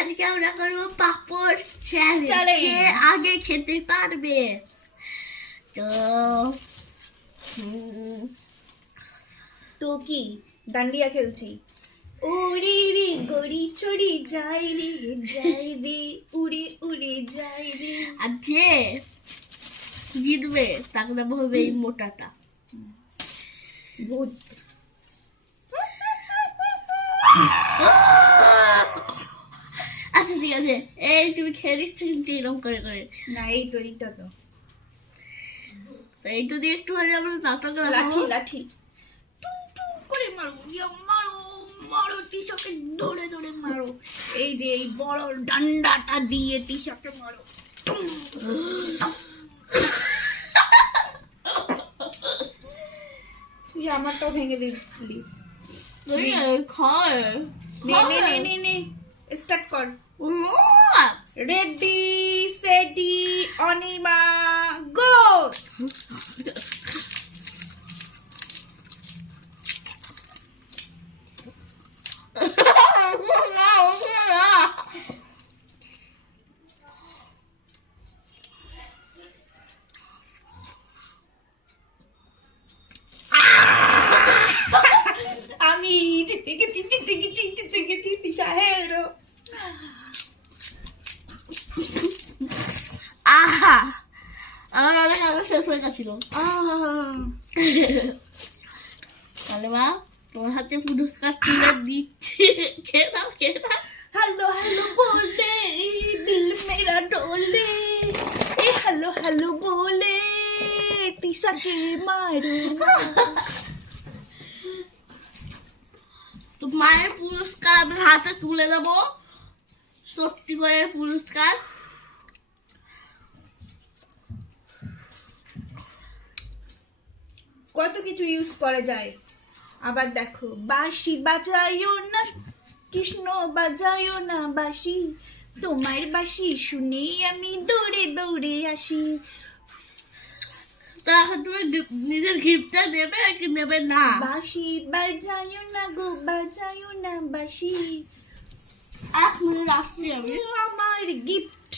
আজকে আমরা করব পাপড় চ্যালেঞ্জ কে আগে খেতে পারবে? তো তো কি? ডান্ডিয়া খেলছি। উড়ি রে গড়ি চড়ি যাই রে যাই রে উড়ে উড়ে যাই রে। আর যে জিতবে তাকে দেবো হবে এই মোটাটা। ভূত। আচ্ছা ঠিক আছে। এই তুমি খেয়ে কিন্তু এরকম করে করে। না এই তো এইটা তো। তো এইটা দিয়ে একটু হলে আমরা নাটক লাঠি লাঠি। করে মারো ইয়া মারো মারো তিশাকে ধরে ধরে মারো। এই যে এই বড় ডান্ডাটা দিয়ে তিশাকে মারো। আমারটাও ভেঙে দিলি। খড় নে নে নে নে নে। স্টার্ট কর। রেডি সেডি অনিমা গো আমি জিতে গেছি জিতে গেছি জিতে গেছি তিশা হেরো আহা আমার অনেক আগে ছিল। তাহলে তোমার হাতে পুরস্কার তুলে হ্যালো হ্যালো বলে দিল মেরা ডোলে এ হ্যালো হ্যালো বলে তো মায়ের পুরস্কার আমি হাতে তুলে দেবো। সত্যি করে পুরস্কার। কত কিছু ইউজ করা যায়। আবার দেখো বাঁশি বাজাইও না কৃষ্ণ বাজাইও না বাঁশি। তোমার বাঁশি শুনেই আমি দৌড়ে দৌড়ে আসি। তো এখন তুমি নিজের গিফটটা নেবে কি নেবে না? বাঁশি বাজাইও না গো বাজাইও না বাঁশি। এক মিনিট আসছি আমি। আমার গিফট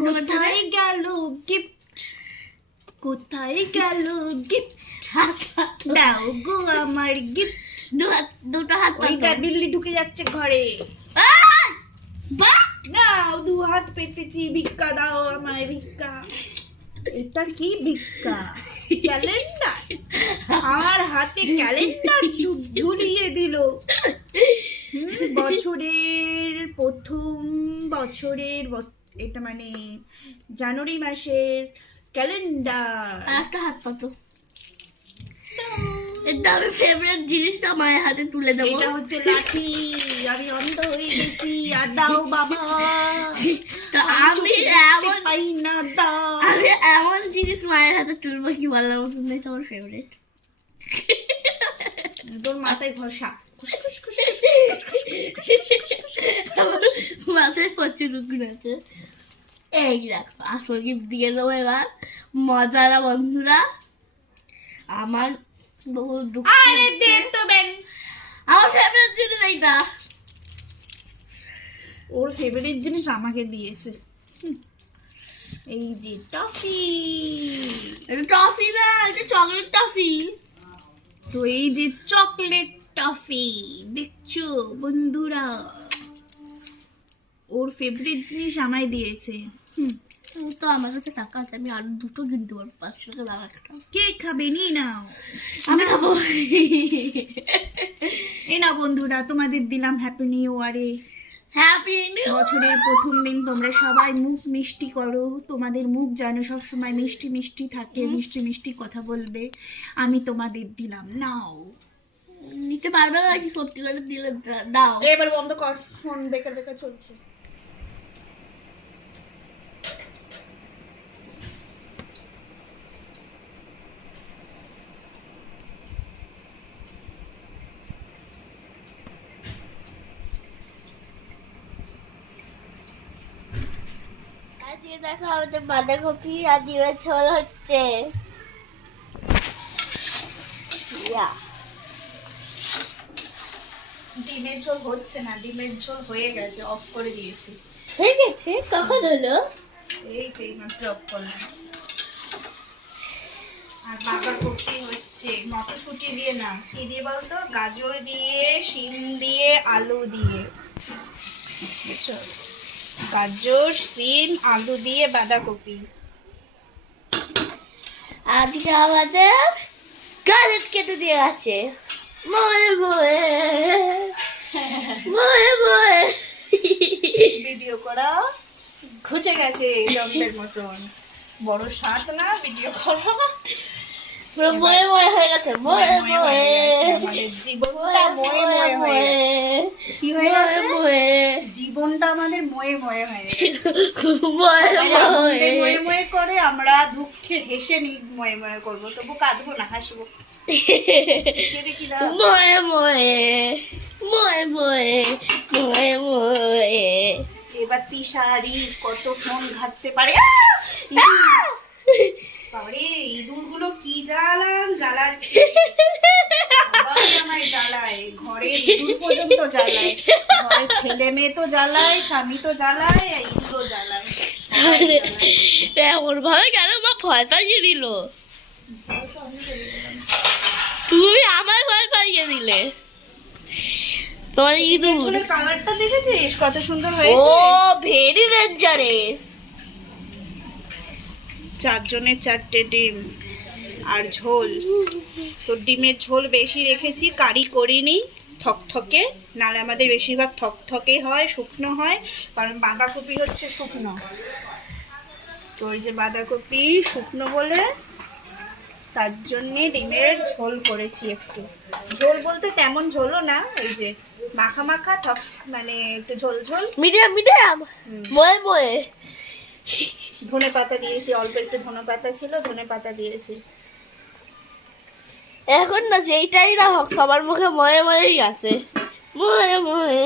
কোথায় গেল গিফট? কোথায় গেল গিফট দাও গো আমার গিফট দুটো হাত ওইটা। বিল্লি ঢুকে যাচ্ছে ঘরে! নাও দু হাত পেতেছি ভিক্ষা দাও আমায় ভিক্ষা। এটা কি ভিক্ষা? ক্যালেন্ডার? আমার হাতে ক্যালেন্ডার ঝুলিয়ে দিল। বছরের প্রথম বছরের এটা মানে জানুয়ারি মাসের ক্যালেন্ডার আর একটা হাত পাতো এটা আমি ফেভারিট জিনিসটা মায়ের হাতে তুলে দেবো এটা হচ্ছে লাঠি আমি অন্ধ হয়ে গেছি আর দাও বাবা তো আমি এমন পাই না দাও আমি এমন জিনিস মায়ের হাতে তুলবো কি বলার মতন নেই তোমার ফেভারিট তোর মাথায় ঘষা মাথায় প্রচুর রুকুন আছে এই দেখো আসল গিফট দিয়ে দেবো এবার মজারা বন্ধুরা আমার বহু দুঃখ আরে দে তো আমার ফেভারিট জিনিস এইটা ওর ফেভারিট জিনিস আমাকে দিয়েছে এই যে টফি টফি না এটা চকলেট টফি তো এই যে চকলেট টফি দেখছ বন্ধুরা ওর ফেভারিট জিনিস আমায় দিয়েছে। হুম। তো আমার কাছে টাকা আছে আমি আরও দুটো কিনতে পারব পাঁচশো টাকা দাম একটা। কে খাবে নিয়ে নাও। আমি খাব। এই না বন্ধুরা তোমাদের দিলাম হ্যাপি নিউ ইয়ারে হ্যাপি নিউ বছরের প্রথম দিন তোমরা সবাই মুখ মিষ্টি করো তোমাদের মুখ যেন সবসময় মিষ্টি মিষ্টি থাকে মিষ্টি মিষ্টি কথা বলবে। আমি তোমাদের দিলাম নাও। নিতে পারবে না কি সত্যি করে দিলে দাও। এবার বন্ধ কর ফোন বেকার বেকার চলছে। আমাদের বাঁধাকপি আর ডিমের ঝোল হচ্ছে। ডিমের ঝোল হচ্ছে না ডিমের ঝোল হয়ে গেছে অফ করে দিয়েছি। হয়ে গেছে? কখন হলো? এই তো অফ করলাম। আর বাবার কপি হচ্ছে মটরশুঁটি দিয়ে না কি দিয়ে বলতো? গাজর দিয়ে শিম দিয়ে আলু দিয়ে। বুঝছ? গাজর সিম আলু দিয়ে বাঁধাকপি। আজকে আমাদের ক্যারেট কেটে দিয়ে আছে। ময়ে ময়ে ময়ে ময়ে ভিডিও করা ঘুচে গেছে জম্পের মতন। বড় সাত না ভিডিও করা। ময়ে ময়ে হয়ে গেছে ময়ে ময়ে হয়ে জীবনটা ময়ে ময়ে হয়ে গেছে কি হয়ে ময়ে গেছে ময়ে জীবনটা আমাদের ময়ে ময়ে হয়ে গেছে ময়ে ময়ে ময়ে করে আমরা দুঃখে হেসে নি ময়ে ময়ে করব। তবু কাঁদবো না হাসবো? ময়ে ময়ে ময়ে ময়ে ময়ে ময়ে। এবার তিশারি কত ফোন ঘাটতে পারে! বাবারে ইঁদুরগুলো কি জ্বালান? জ্বালাচ্ছে। জ্বালায়। ঘরে ইঁদুর পর্যন্ত জ্বালায়। ঘরে ছেলে মেয়ে তো জ্বালায় স্বামী তো জ্বালায় ইঁদুরও জ্বালায়। সবাই আরে, জ্বালায়। এমন ভাবে কেন মা ভয় পাইয়ে দিল? তুমি আমায় ভয় পাইয়ে দিলে। তোমার ইঁদুর। কালারটা দেখেছিস? কত সুন্দর ও হয়েছে ভেরি ডেঞ্জারাস চারজনের চারটে ডিম আর ঝোল। তো ডিমের ঝোল বেশি রেখেছি কারি করিনি থকথকে। নাহলে আমাদের বেশিরভাগ থকথকে হয় শুকনো হয় কারণ বাঁধাকপি হচ্ছে শুকনো। তো ওই যে বাঁধাকপি শুকনো বলে তার জন্যে ডিমের ঝোল করেছি একটু। ঝোল বলতে তেমন ঝোলও না এই যে মাখা মাখা থক মানে একটু ঝোল ঝোল। Medium medium. ময়ে ময়ে। ধনে পাতা দিয়েছি, অল্প একটু ধনে পাতা ছিল, ধনে পাতা দিয়েছি। এখন না যেইটাই না হোক, সবার মুখে ময়ে ময়েই আছে। ময়ে ময়ে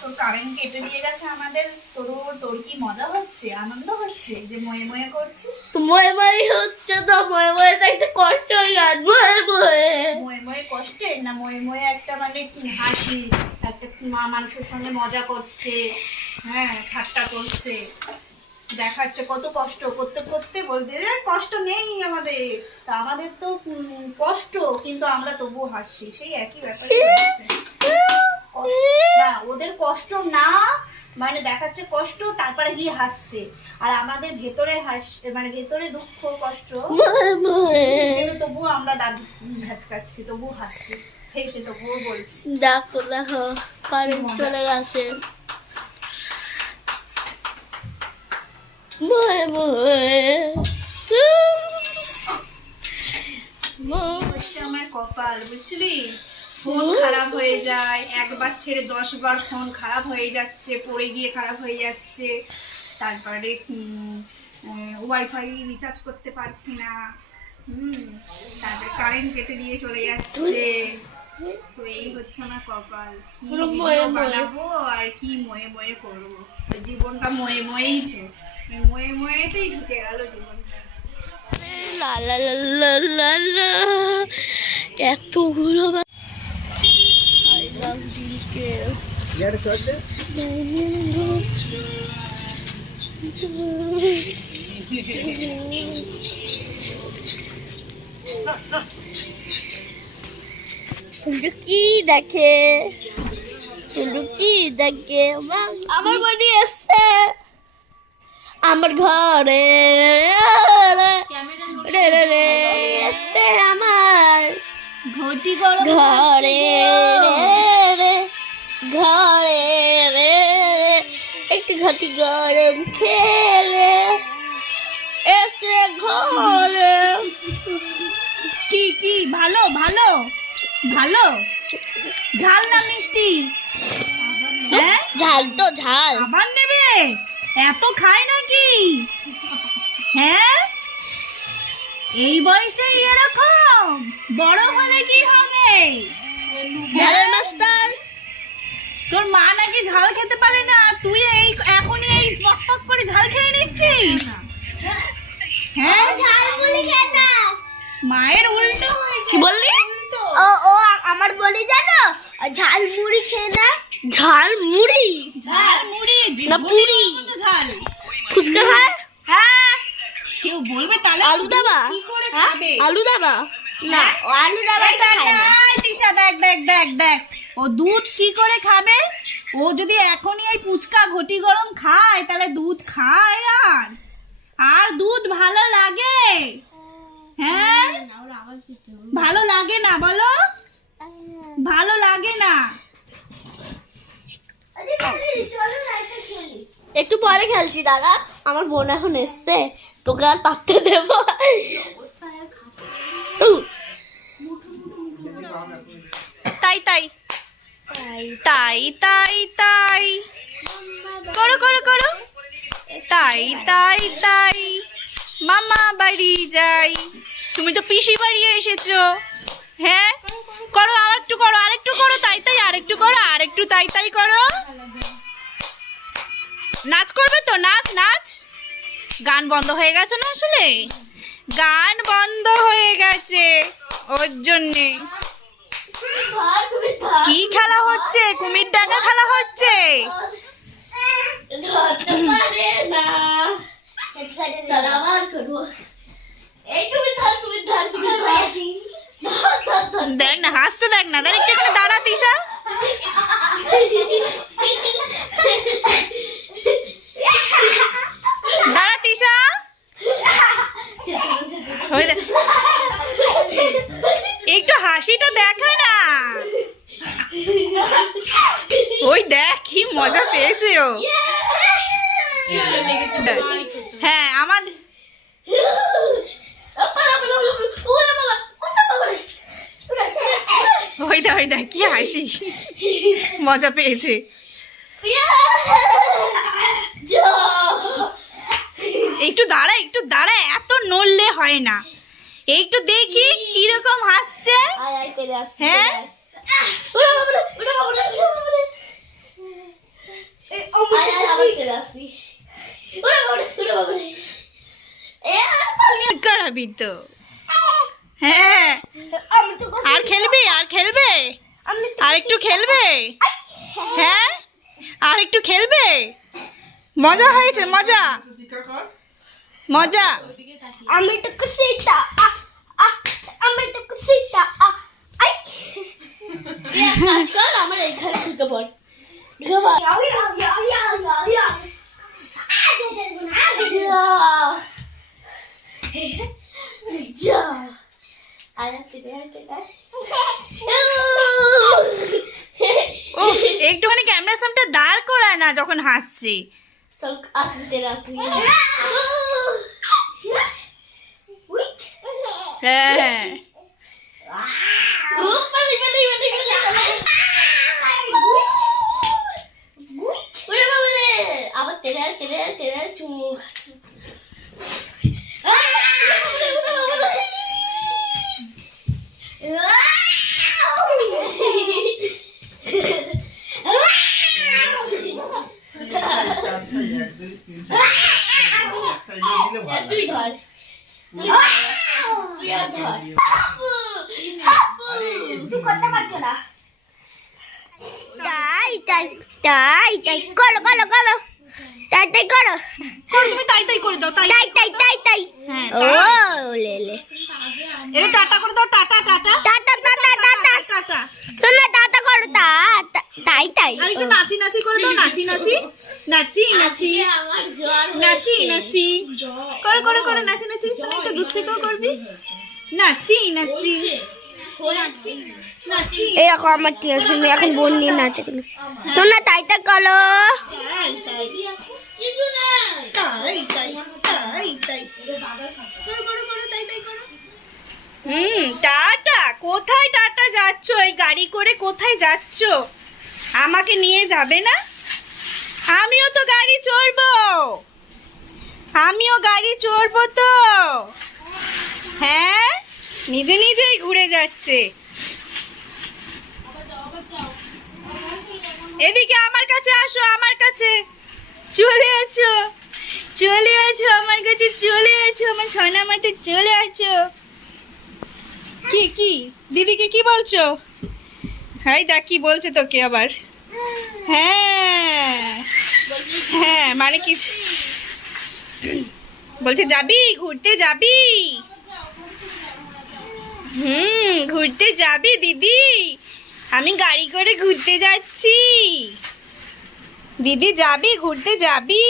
তো কারেন্ট কেটে দিয়ে গেছে আমাদের। তোর তোর কি মজা হচ্ছে? আনন্দ হচ্ছে যে ময়ে ময়ে করছিস? তো ময়ে ময়ে হচ্ছে তো ময়ে ময়ে তো একটা কষ্ট গান ময়ে ময়ে। ময়ে ময়ে কষ্টের না ময়ে ময়ে একটা মানে কি হাসি একটা মা মানুষের সঙ্গে মজা করছে হ্যাঁ ঠাট্টা করছে। দেখাচ্ছে কত কষ্ট করতে করতে বলতে "এ, কষ্ট নেই আমাদের। তা আমাদের তো কষ্ট কিন্তু আমরা তবুও হাসছি। সেই একই ব্যাপার। কষ্ট- না ওদের কষ্ট না মানে দেখাচ্ছে কষ্ট তারপরে গিয়ে হাসছে। আর আমাদের ভেতরে হাস মানে ভেতরে দুঃখ কষ্ট। কিন্তু তবুও আমরা দাদু ভেটকাচ্ছি তবুও হাসছি। হেসে তবুও বলছি। দেখো দেখো কারেন্ট চলে গেছে। ময়ে আমার কপাল বুঝলি? ফোন খারাপ হয়ে যায় একবার ছেড়ে দশ বার ফোন খারাপ হয়ে যাচ্ছে পড়ে গিয়ে খারাপ হয়ে যাচ্ছে তারপরে ওয়াইফাই রিচার্জ করতে পারছি না হুম তারপরে কারেন্ট কেটে দিয়ে চলে যাচ্ছে তো এই হচ্ছে আমার কপাল কি। বানাবো আর কি ময়ে ময়ে করব জীবনটা ময়ে ময়েই তো ময়ে ময়েতেই ঢুকে গেল জীবনটা লা লা লা লা লা লা কি দেখে? কি আমার বাড়ি এসছে। আমার ঘরে রে রে রে এসছে আমার। ঘটি ঘরে রে ঘটি গরম খেলে এসে ঘরে। কি কি ভালো ভালো ভালো? ঝাল না মিষ্টি? হ্যাঁ? ঝাল তো ঝাল। আবার নেবে? এত খায় নাকি? হ্যাঁ? এই বয়সে এরকম। বড় হলে কি হবে? ঝালের মাস্টার। তোর মা নাকি ঝাল খেতে পারে না? তুই এই এখনই এই পক করে ঝাল খেয়ে নিচ্ছিস? হ্যাঁ? ঝালমুড়ি খেয়ে না মায়ের উল্টো। কি বললি? ও ও আমার বলি জানো? ঝালমুড়ি খেয়ে না? ঝালমুড়ি ঝাল মুড়ি না পুরি। ঝাল। ফুচকা খায়? হ্যাঁ। কেউ বলবে তাহলে আলু দাবা? কি করে হ্যাঁ? খাবে? আলু দাবা? না ও আলু দাবাটা খায় না। দেখ দেখ দেখ দেখ। ও দুধ কি করে খাবে? ও যদি এখনই এই পুচকা ঘটি গরম খায় তাহলে দুধ খায় আর। আর দুধ ভালো লাগে। হ্যাঁ? ভালো লাগে না বলো? ভালো লাগে না। একটু পরে খেলছি দাদা। আমার বোন এখন এসছে তোকে আর পাততে দেবো। তাই তাই। তাই তাই তাই করো করো করো। তাই তাই তাই। মামা বাড়ি যাই। তুমি তো পিসি বাড়ি এসেছ। হ্যাঁ? করো আর একটু করো, আরেকটু করো, তাই তাই, আরেকটু করো, আরেকটু তাই তাই করো। নাচ করবে তো? নাচ নাচ। গান বন্ধ হয়ে গেছে না আসলে? গান বন্ধ হয়ে গেছে। ওর জন্যে। কি খেলা হচ্ছে? কুমির ডাঙ্গা খেলা হচ্ছে। দেখ না, হাসতে দেখ না। দেখ, একটু এখানে দাঁড়া, তিশা। দাঁড়া, তিশা। একটু হাসিটা দেখা না। ওই দেখ, কি মজা পেয়েছে ও। হ্যাঁ আমার ওই ওই দেখ, কি হাসি। মজা পেয়েছে। একটু দাঁড়া একটু দাঁড়া এত নড়লে হয় না। একটু দেখি কীরকম হাসছে। হ্যাঁ? করাবি তো? হ্যাঁ। আর খেলবি আর খেলবে? আর একটু খেলবে? হ্যাঁ? আর একটু খেলবে? মজা হয়েছে মজা। মজা? আমি তো কুসিতা আমি তো কুসিতা কাজ কর আমার এখানে ঢুকে পড়। একটুখানি ক্যামেরার সামনে দাঁড় করায় না যখন হাসছি। চল হ্যাঁ বাবা রে আবার তেরে তেরে তেরে চুমু তুই ধর তুই। তুই তাই তাই করো করো করো তাই তাই করো তুমি তাই তাই করে দাও তাই তাই তাই তাই ও। লে লে এটা টাটা করে দাও tata tata tata tata tata টাটা শোনো করো তা তাই তাই। আর একটু নাচি নাচি করে দাও নাচি নাচি। নাচি নাচি। নাচি নাচি। করে করে করে নাচি নাচি। শোনো একটু দূর থেকেও করবি? নাচি নাচি। এই দেখো আমার টিউশন এখন বোন নিয়ে নাচে কেন। শোনো তাই তাই করো। তাই তাই। তাই তাই। তাই তাই করো করো করো তাই তাই করো হুম, টাটা। কোথায় টাটা যাচ্ছ? এই গাড়ি করে কোথায় যাচ্ছ? আমাকে নিয়ে যাবে না? আমিও তো গাড়ি চড়বো। আমিও গাড়ি চড়বো তো। হ্যাঁ? নিজে নিজেই ঘুরে যাচ্ছে। এদিকে আমার কাছে আসো, আমার কাছে। চলে এসো। চলে আছো আমার কাছে চলে আছো আমার ছয়না মাতে চলে আছো কি কি? দিদিকে কি বলছো? হাই দা কি বলছে তোকে আবার। হ্যাঁ। হ্যাঁ মানে কিছু বলছে, যাবি? ঘুরতে যাবি? হুম, ঘুরতে যাবি, দিদি? আমি গাড়ি করে ঘুরতে যাচ্ছি। দিদি, যাবি? ঘুরতে যাবি?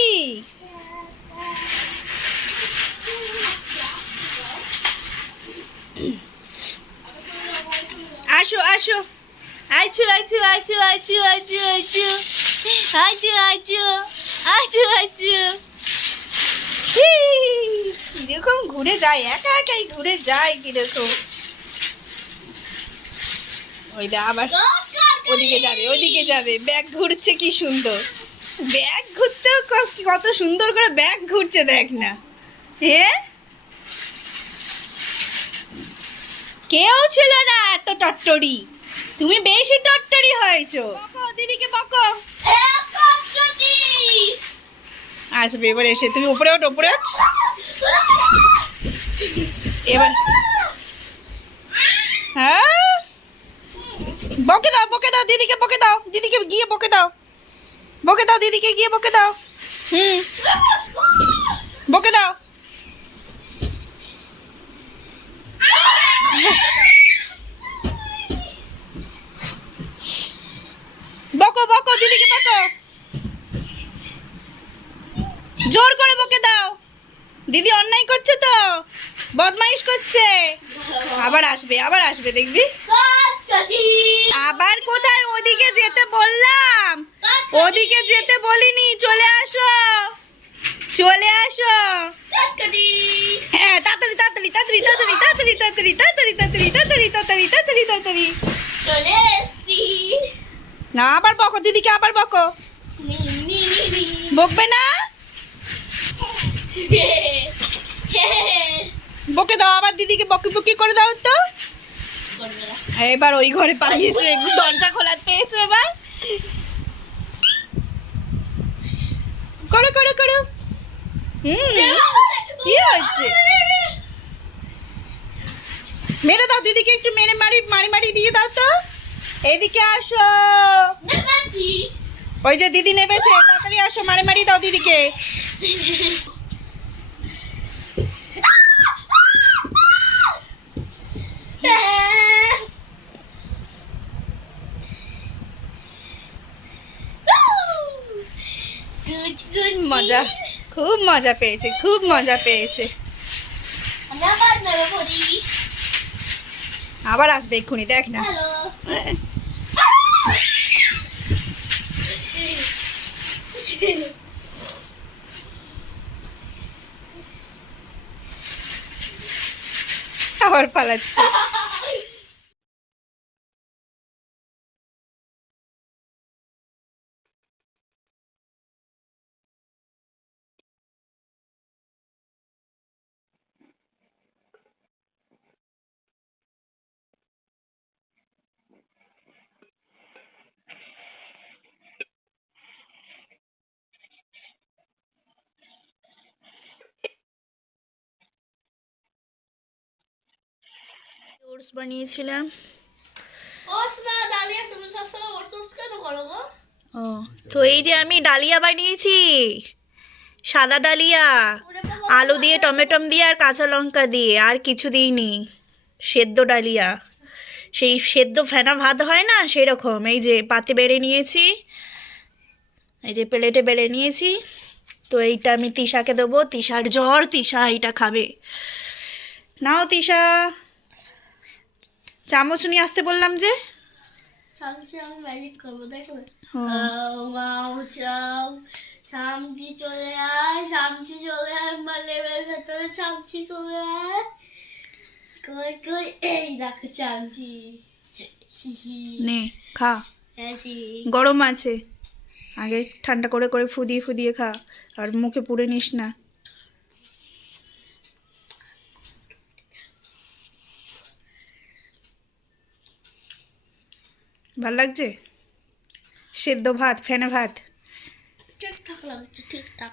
আসো আসো আছো আছো আছো আছো আছো আছো আছো আছো আছো আছো কীরকম ঘুরে যায়, একা একাই ঘুরে যায় কীরকম। ওই দা আবার ওদিকে যাবে ওদিকে যাবে। ব্যাগ ঘুরছে কি সুন্দর। ব্যাগ ঘুরতেও কত সুন্দর করে ব্যাগ ঘুরছে দেখ না। হ্যাঁ কেউ ছিল না এত টট্টরি। তুমি বেশি টট্টরি হয়েছো। দিদিকে বকো। আসবে এবার এসে তুমি উপরে ওঠ উপরে ওঠ। এবার হ্যাঁ? বকে দাও বকে দাও দিদিকে বকে দাও দিদিকে গিয়ে বকে দাও। বকে দাও দিদিকে গিয়ে বকে দাও। হুম। বকে দাও। বকো বকো, দিদিকে বকো। জোর করে বকে দাও। দিদি অন্যায় করছে তো, বদমাইশ করছে। আবার আসবে আবার আসবে, দেখবি। আবার কোথায়? ওদিকে যেতে বললাম। ওদিকে যেতে বলিনি, চলে আসো। চলে আসো। হ্যাঁ তাড়াতাড়ি তাড়াতাড়ি তাড়াতাড়ি তাড়াতাড়ি তাড়াতাড়ি তাড়াতাড়ি তাড়াতাড়ি তাড়াতাড়ি তাড়াতাড়ি তাড়াতাড়ি তাড়াতাড়ি চলে এসছি না আবার বকো দিদিকে আবার বকো বকবে না বকে দাও আবার দিদিকে বকি বকি করে দাও তো এবার ওই ঘরে পালিয়েছে দরজা খোলা পেয়েছে এবার করো করো করো হুম কি হচ্ছে মেরে দাও দিদিকে একটু মেরে মারি মারি মারি দিয়ে দাও তো। এদিকে আসো। ওই যে দিদি নেমেছে তাড়াতাড়ি আসো মারি মারি দাও দিদিকে। মজা। খুব মজা পেয়েছে খুব মজা পেয়েছে। আবার আসবে এক্ষুনি দেখ না। আবার পালাচ্ছে। ওটস বানিয়েছিলাম। ওটস না ডালিয়া তুমি সবসময় ওটস ওটস কেন করো গো? ও তো এই যে আমি ডালিয়া বানিয়েছি সাদা ডালিয়া আলু দিয়ে টমেটম দিয়ে আর কাঁচা লঙ্কা দিয়ে আর কিছু দিইনি সেদ্ধ ডালিয়া। সেই সেদ্ধ ফেনা ভাত হয় না সেই রকম এই যে পাতে বেড়ে নিয়েছি এই যে প্লেটে বেড়ে নিয়েছি তো এইটা আমি তিশাকে দেবো। তিশার জ্বর তিশা এইটা খাবে। নাও তিশা। চামচ নিয়ে আসতে বললাম যে? চলে আয় চলে আয় আমার লেবের ভেতরে সামচি চলে আয়। কই কই এই দেখো চামচি। নে খা। গরম আছে। আগে ঠান্ডা করে করে ফুদিয়ে ফুদিয়ে খা। আর মুখে পুড়ে নিস না। ভালো লাগছে? সেদ্ধ ভাত ফেনে ভাত? ঠিকঠাক লাগছে ঠিকঠাক।